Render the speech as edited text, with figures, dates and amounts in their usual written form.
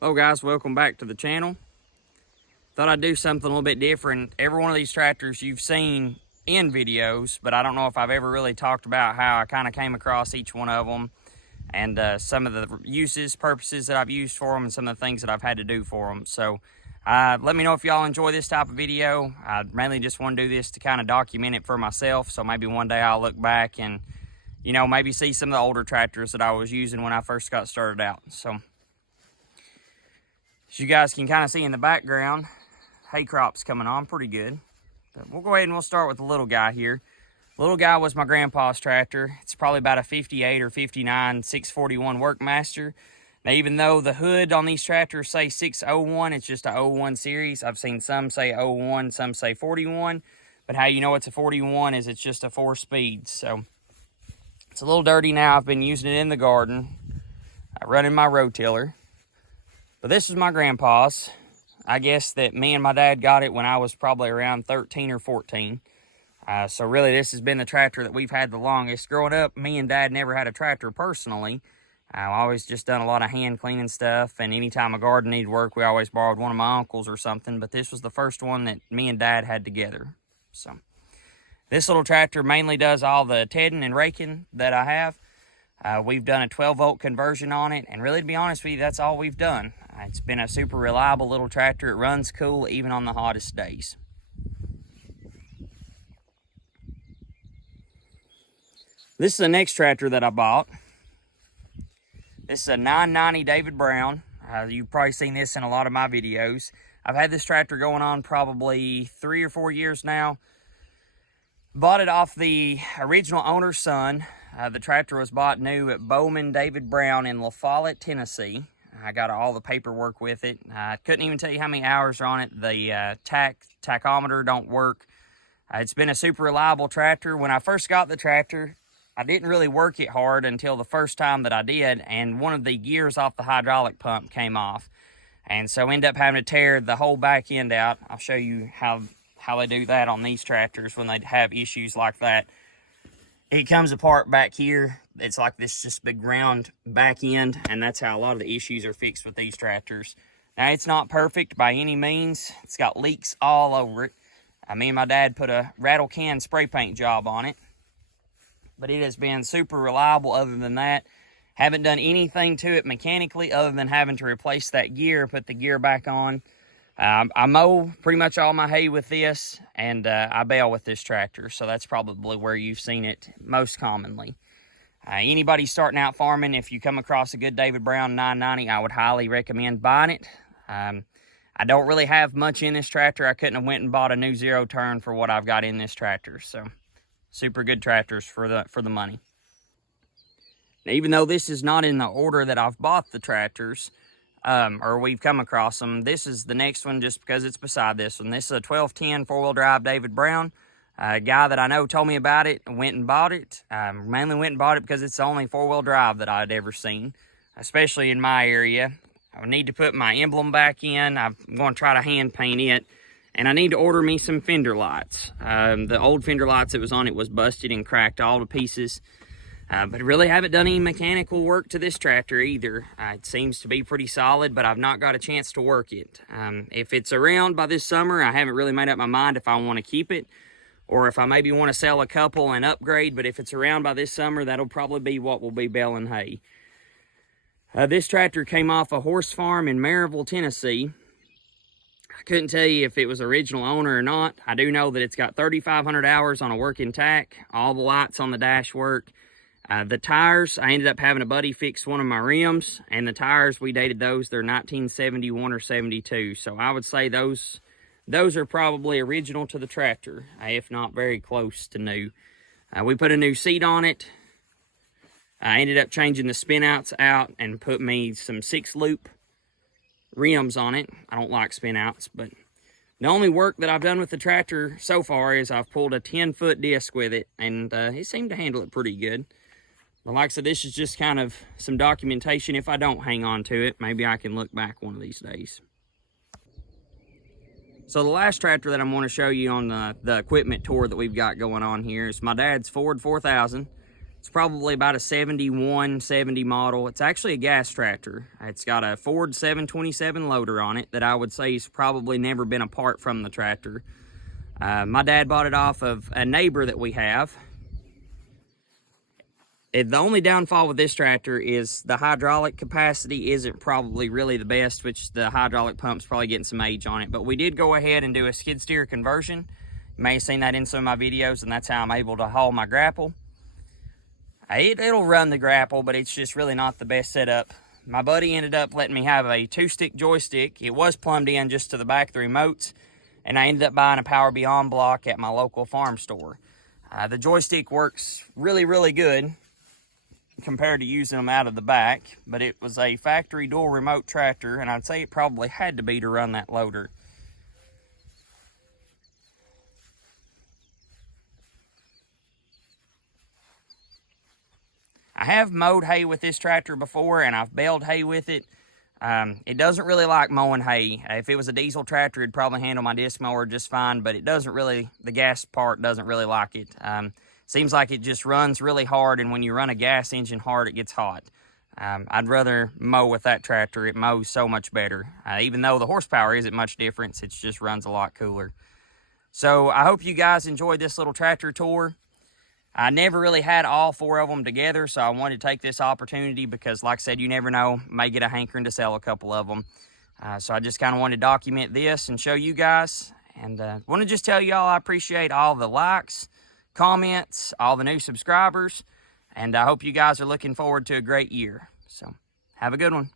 Hello guys, welcome back to the channel. Thought I'd do something a little bit different. Every one of these tractors you've seen in videos, but I don't know if I've ever really talked about how I kind of came across each one of them and some of the uses, purposes that I've used for them and some of the things that I've had to do for them. So let me know if y'all enjoy this type of video. I mainly just want to do this to kind of document it for myself, so maybe one day I'll look back and, you know, maybe see some of the older tractors that I was using when I first got started out. So as you guys can kind of see in the background, hay crop's coming on pretty good. But we'll go ahead and we'll start with the little guy here. The little guy was my grandpa's tractor. It's probably about a 58 or 59 641 Workmaster. Now, even though the hood on these tractors say 601, it's just a 01 series. I've seen some say 01, some say 41. But how you know it's a 41 is it's just a 4-speed. So it's a little dirty now. I've been using it in the garden, running my rotiller. But this is my grandpa's. I guess that me and my dad got it when I was probably around 13 or 14. So really this has been the tractor that we've had the longest. Growing up, me and dad never had a tractor personally. I always just done a lot of hand cleaning stuff, and anytime a garden needed work, we always borrowed one of my uncles or something. But this was the first one that me and dad had together. So this little tractor mainly does all the tedding and raking that I have. We've done a 12-volt conversion on it, and really, to be honest with you, that's all we've done. It's been a super reliable little tractor. It runs cool even on the hottest days. This is the next tractor that I bought. This is a 990 David Brown. You've probably seen this in a lot of my videos. I've had this tractor going on probably 3 or 4 years now. Bought it off the original owner's son. The tractor was bought new at Bowman David Brown in La Follette, Tennessee. I got all the paperwork with it. I couldn't even tell you how many hours are on it. The tachometer don't work. It's been a super reliable tractor. When I first got the tractor, I didn't really work it hard until the first time that I did, and one of the gears off the hydraulic pump came off. And so ended up having to tear the whole back end out. I'll show you how they do that on these tractors when they have issues like that. It comes apart back here. It's like this just big round back end, and that's how a lot of the issues are fixed with these tractors. Now, it's not perfect by any means. It's got leaks all over it. Me and my dad put a rattle can spray paint job on it, but it has been super reliable other than that. Haven't done anything to it mechanically other than having to replace that gear, put the gear back on. I mow pretty much all my hay with this, and I bale with this tractor, so that's probably where you've seen it most commonly. Anybody starting out farming, if you come across a good David Brown 990, I would highly recommend buying it. I don't really have much in this tractor. I couldn't have went and bought a new zero turn for what I've got in this tractor, so super good tractors for the money. Now, even though this is not in the order that I've bought the tractors, or we've come across them, this is the next one just because it's beside this one. This is a 1210 4-wheel drive David Brown. A guy that I know told me about it and went and bought it. Mainly went and bought it because it's the only 4-wheel drive that I'd ever seen, especially in my area. I would need to put my emblem back in. I'm going to try to hand paint it. And I need to order me some fender lights. The old fender lights that was on it was busted and cracked all to pieces. But really haven't done any mechanical work to this tractor either. It seems to be pretty solid, but I've not got a chance to work it. If it's around by this summer, I haven't really made up my mind if I want to keep it or if I maybe want to sell a couple and upgrade. But if it's around by this summer, that'll probably be what will be baling hay. This tractor came off a horse farm in Maryville, Tennessee. I couldn't tell you if it was original owner or not. I do know that it's got 3,500 hours on a working tack. All the lights on the dash work. The tires, I ended up having a buddy fix one of my rims, and the tires, we dated those. They're 1971 or 72. So I would say those are probably original to the tractor, if not very close to new. We put a new seat on it. I ended up changing the spinouts out and put me some 6-loop rims on it. I don't like spinouts, but the only work that I've done with the tractor so far is I've pulled a 10-foot disc with it, and it seemed to handle it pretty good. But like I said, this is just kind of some documentation. If I don't hang on to it, maybe I can look back one of these days. So the last tractor that I'm going to show you on the equipment tour that we've got going on here is my dad's Ford 4000. It's probably about a 71, 70 model. It's actually a gas tractor. It's got a Ford 727 loader on it that I would say has probably never been apart from the tractor. My dad bought it off of a neighbor that we have. The only downfall with this tractor is the hydraulic capacity isn't probably really the best, which the hydraulic pump's probably getting some age on it. But we did go ahead and do a skid steer conversion. You may have seen that in some of my videos, and that's how I'm able to haul my grapple. It'll run the grapple, but it's just really not the best setup. My buddy ended up letting me have a 2-stick joystick. It was plumbed in just to the back of the remotes, and I ended up buying a Power Beyond block at my local farm store. The joystick works really, really good compared to using them out of the back, but it was a factory dual remote tractor, and I'd say it probably had to be to run that loader. I have mowed hay with this tractor before, and I've baled hay with it. It doesn't really like mowing hay. If it was a diesel tractor, it'd probably handle my disc mower just fine, but it doesn't really, the gas part doesn't really like it. Seems like it just runs really hard, and when you run a gas engine hard, it gets hot. I'd rather mow with that tractor. It mows so much better. Even though the horsepower isn't much difference, it just runs a lot cooler. So I hope you guys enjoyed this little tractor tour. I never really had all 4 of them together, so I wanted to take this opportunity because, like I said, you never know, may get a hankering to sell a couple of them. So I just kind of wanted to document this and show you guys. And want to just tell y'all I appreciate all the likes, comments, all the new subscribers, and I hope you guys are looking forward to a great year. So have a good one.